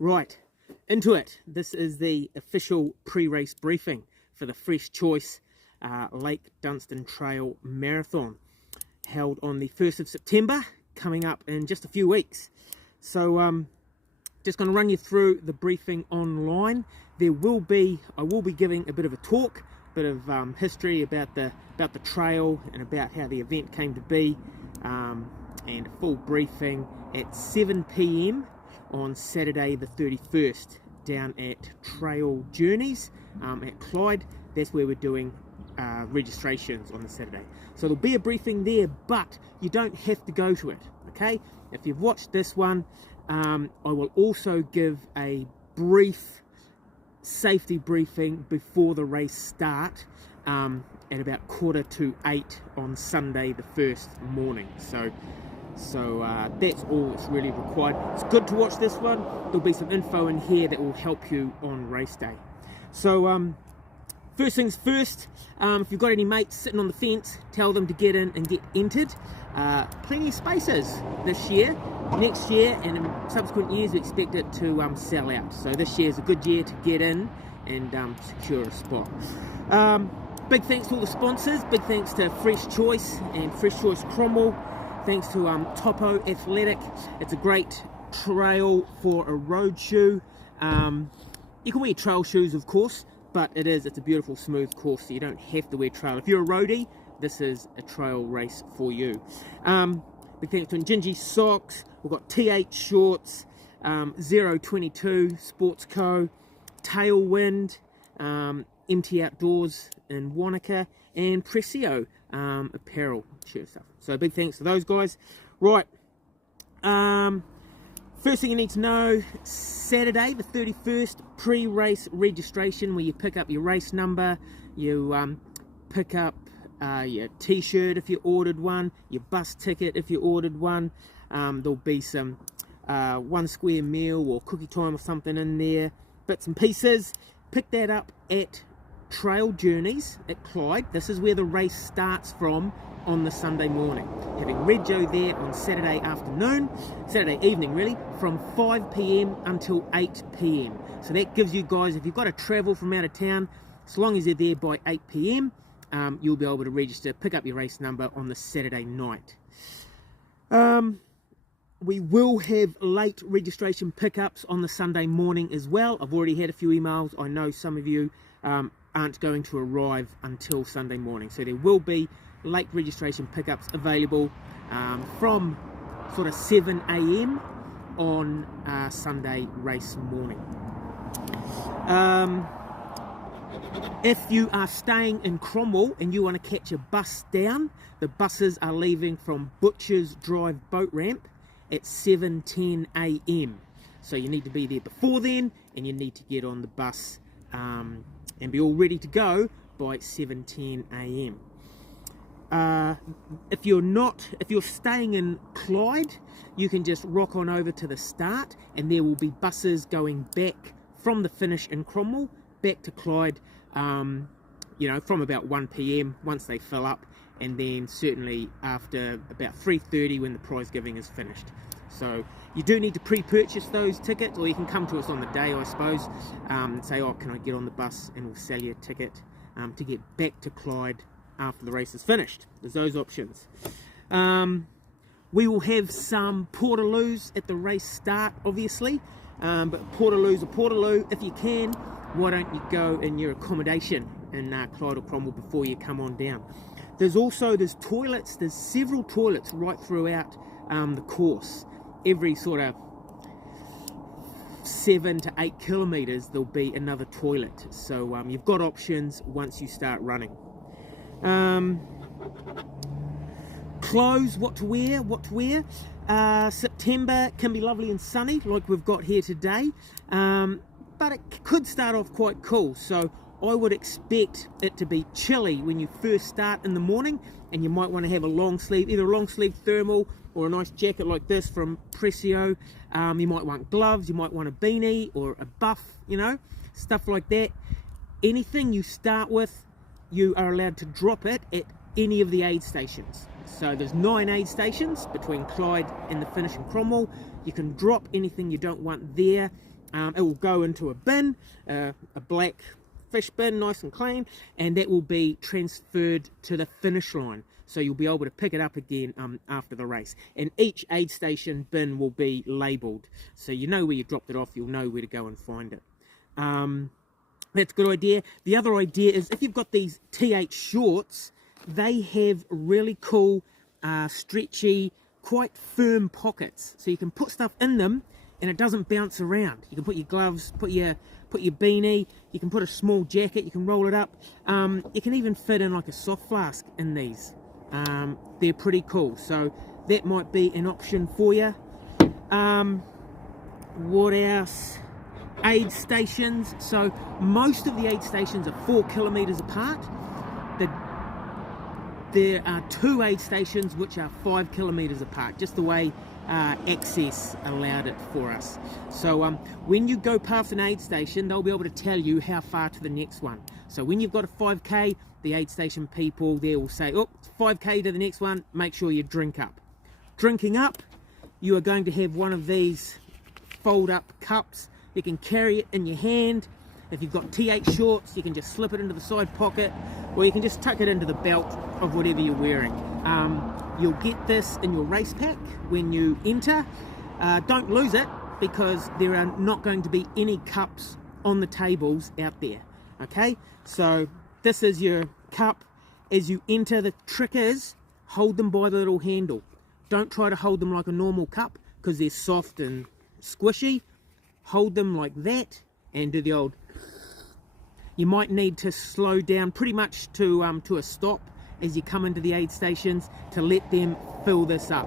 Right, into it. This is the official pre-race briefing for the FreshChoice Lake Dunstan Trail Marathon, held on the 1st of September, coming up in just a few weeks. So just going to run you through the briefing online. I will be giving a bit of a talk, bit of history about the trail and about how the event came to be, and a full briefing at 7 p.m. on Saturday the 31st down at Trail Journeys at Clyde. That's where we're doing registrations on the Saturday. So there'll be a briefing there, but you don't have to go to it, okay? If you've watched this one, I will also give a brief safety briefing before the race start at about 7:45 on Sunday the 1st morning. So that's all that's really required. It's good to watch this one. There'll be some info in here that will help you on race day. So first things first, if you've got any mates sitting on the fence, tell them to get in and get entered. Plenty of spaces this year. Next year and in subsequent years we expect it to sell out. So this year is a good year to get in and secure a spot. Big thanks to all the sponsors. Big thanks to FreshChoice and FreshChoice Cromwell. Thanks to Topo Athletic. It's a great trail for a road shoe. You can wear trail shoes, of course, but it's a beautiful smooth course, so you don't have to wear trail. If you're a roadie, this is a trail race for you. Big thanks to Gingy Socks. We've got TH Shorts, 022 Sports Co, Tailwind, MT Outdoors in Wanaka, and Precio apparel shirt stuff. So big thanks to those guys. Right, first thing you need to know, Saturday the 31st, pre-race registration, where you pick up your race number, you pick up your t-shirt if you ordered one, your bus ticket if you ordered one. There'll be some 1 square meal or cookie time or something in there, bits and pieces. Pick that up at Trail Journeys at Clyde. This is where the race starts from on the Sunday morning. Having rego there on Saturday afternoon, Saturday evening really, from 5 p.m. until 8 p.m. So that gives you guys, if you've got to travel from out of town, as long as you're there by 8 p.m, you'll be able to register, pick up your race number on the Saturday night. We will have late registration pickups on the Sunday morning as well. I've already had a few emails. I know some of you aren't going to arrive until Sunday morning. So there will be late registration pickups available from sort of 7 a.m. on Sunday race morning. If you are staying in Cromwell and you want to catch a bus down, the buses are leaving from Butcher's Drive Boat Ramp at 7:10 a.m. So you need to be there before then, and you need to get on the bus and be all ready to go by 7:10 a.m. If you're staying in Clyde, you can just rock on over to the start, and there will be buses going back from the finish in Cromwell back to Clyde, from about 1 p.m. once they fill up, and then certainly after about 3:30 when the prize giving is finished. So you do need to pre-purchase those tickets, or you can come to us on the day, I suppose, and say, oh, can I get on the bus, and we'll sell you a ticket to get back to Clyde after the race is finished. There's those options. We will have some portaloos at the race start, obviously, but portaloos are portaloo. If you can, why don't you go in your accommodation in Clyde or Cromwell before you come on down. There's toilets. There's several toilets right throughout the course. Every sort of 7 to 8 kilometers there'll be another toilet. So you've got options once you start running. Clothes, what to wear. September can be lovely and sunny like we've got here today, but it could start off quite cool. So I would expect it to be chilly when you first start in the morning, and you might want to have a long sleeve, either a long sleeve thermal or a nice jacket like this from Precio. You might want gloves, you might want a beanie or a buff, stuff like that. Anything you start with, you are allowed to drop it at any of the aid stations. So there's 9 aid stations between Clyde and the finish in Cromwell. You can drop anything you don't want there. it will go into a bin, a black fish bin, nice and clean, and that will be transferred to the finish line. So you'll be able to pick it up again after the race. And each aid station bin will be labelled. So you know where you dropped it off, you'll know where to go and find it. That's a good idea. The other idea is if you've got these TH shorts, they have really cool, stretchy, quite firm pockets. So you can put stuff in them and it doesn't bounce around. You can put your gloves, put your beanie, you can put a small jacket, you can roll it up. You can even fit in like a soft flask in these. They're pretty cool, so that might be an option for you. What else? Aid stations. So most of the aid stations are 4 kilometers apart. There are 2 aid stations which are 5 kilometers apart, just the way Access allowed it for us. So when you go past an aid station, they'll be able to tell you how far to the next one. So when you've got a 5k, the aid station people there will say, oh, it's 5k to the next one, make sure you drink up. Drinking up, you are going to have one of these fold up cups. You can carry it in your hand. If you've got TH shorts, you can just slip it into the side pocket, or you can just tuck it into the belt of whatever you're wearing. You'll get this in your race pack when you enter. Don't lose it, because there are not going to be any cups on the tables out there. Okay, so this is your cup. As you enter, the trick is hold them by the little handle. Don't try to hold them like a normal cup, because they're soft and squishy. Hold them like that and do the old. You might need to slow down pretty much to a stop as you come into the aid stations to let them fill this up.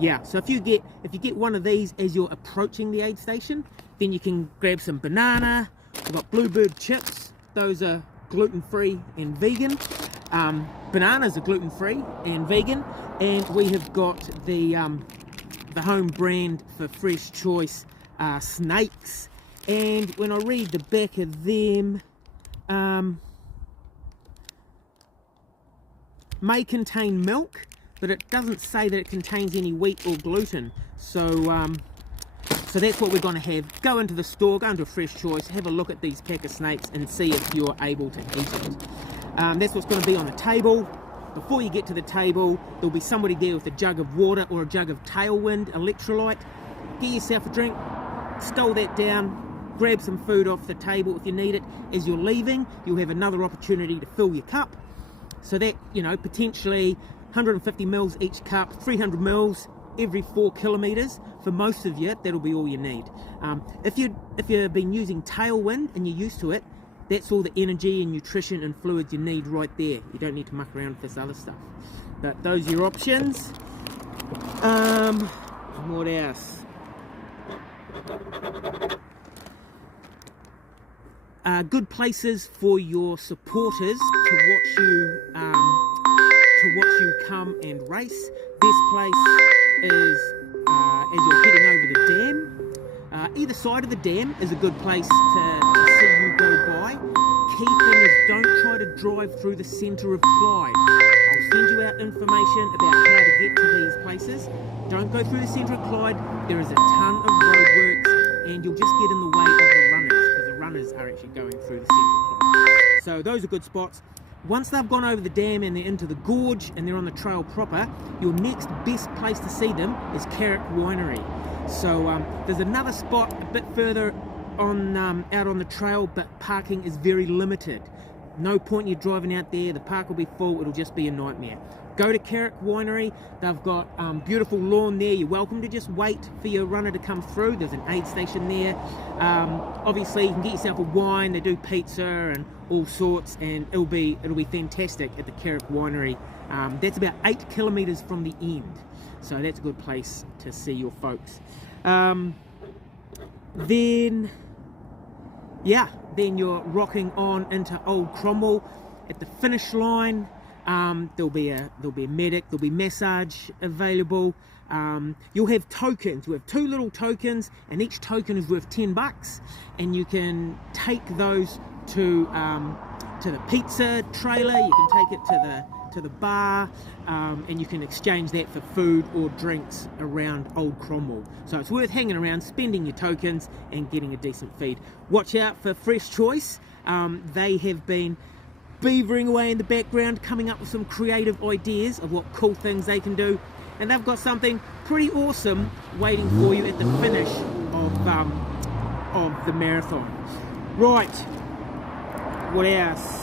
Yeah, so if you get one of these as you're approaching the aid station, then you can grab some banana. We've got Bluebird chips. Those are gluten-free and vegan. Bananas are gluten-free and vegan, and we have got the home brand for FreshChoice snakes. And when I read the back of them, may contain milk, but it doesn't say that it contains any wheat or gluten. So that's what we're going to have. Go into the store, go into a FreshChoice, have a look at these pack of snakes and see if you're able to eat it. That's what's going to be on the table. Before you get to the table, there'll be somebody there with a jug of water or a jug of Tailwind electrolyte. Get yourself a drink, stow that down, grab some food off the table if you need it. As you're leaving, you'll have another opportunity to fill your cup. So that, you know, potentially 150 mils each cup, 300 mils every 4 kilometers. For most of you, that'll be all you need. If you've been using Tailwind and you're used to it, that's all the energy and nutrition and fluids you need right there. You don't need to muck around with this other stuff. But those are your options. What else? Good places for your supporters to watch you come and race. Best place is as you're heading over the dam. Either side of the dam is a good place to see you go by. Key thing is don't try to drive through the centre of Clyde. I'll send you out information about how to get to these places. Don't go through the centre of Clyde. There is a ton of roadworks and you'll just get in the way of the runners, because the runners are actually going through the centre of Clyde. So those are good spots. Once they've gone over the dam and they're into the gorge and they're on the trail proper, your next best place to see them is Carrick Winery. So there's another spot a bit further on out on the trail, but parking is very limited. No point you driving out there, the park will be full, it'll just be a nightmare. Go to Carrick Winery, they've got beautiful lawn there. You're welcome to just wait for your runner to come through. There's an aid station there. Obviously you can get yourself a wine, they do pizza and all sorts, and it'll be fantastic at the Carrick Winery. That's about 8 kilometers from the end, so that's a good place to see your folks. Then you're rocking on into Old Cromwell. At the finish line, there'll be a medic, there'll be massage available. You'll have tokens. You'll have 2 little tokens, and each token is worth $10, and you can take those to the pizza trailer. You can take it to the bar, and you can exchange that for food or drinks around Old Cromwell. So it's worth hanging around, spending your tokens and getting a decent feed. Watch out for FreshChoice. They have been beavering away in the background, coming up with some creative ideas of what cool things they can do, and they've got something pretty awesome waiting for you at the finish of the marathon. Right, what else?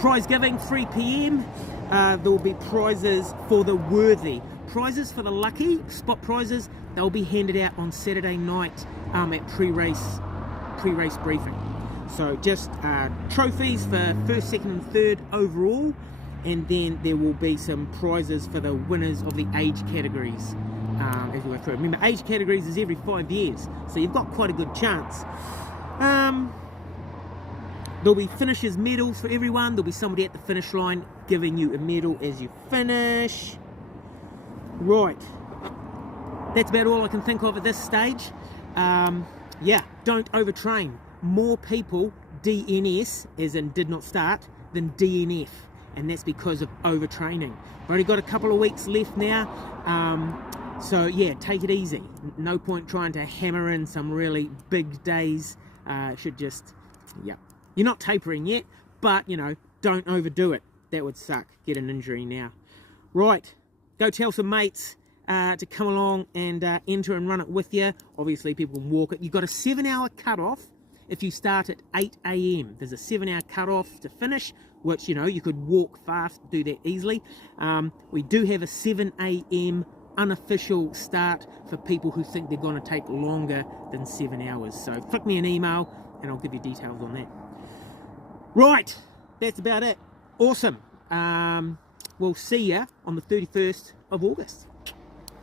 Prize giving, 3 p.m. There will be prizes for the worthy. Prizes for the lucky, spot prizes, they'll be handed out on Saturday night at pre-race briefing. So just trophies for first, second and third overall, and then there will be some prizes for the winners of the age categories as we go through. Remember, age categories is every 5 years, so you've got quite a good chance. There'll be finishers' medals for everyone. There'll be somebody at the finish line giving you a medal as you finish. Right, that's about all I can think of at this stage. Yeah, don't overtrain. More people DNS, as in did not start, than DNF, and that's because of overtraining. We've only got a couple of weeks left now, so yeah, take it easy. No point trying to hammer in some really big days. Should just, yeah, you're not tapering yet, but you know, don't overdo it. That would suck. Get an injury now. Right, go tell some mates to come along and enter and run it with you. Obviously, people can walk it. You've got a 7-hour cut-off. If you start at 8 a.m, there's a 7-hour cut-off to finish, which, you know, you could walk fast, do that easily. We do have a 7 a.m. unofficial start for people who think they're going to take longer than 7 hours. So flick me an email and I'll give you details on that. Right, that's about it. Awesome. We'll see you on the 31st of August.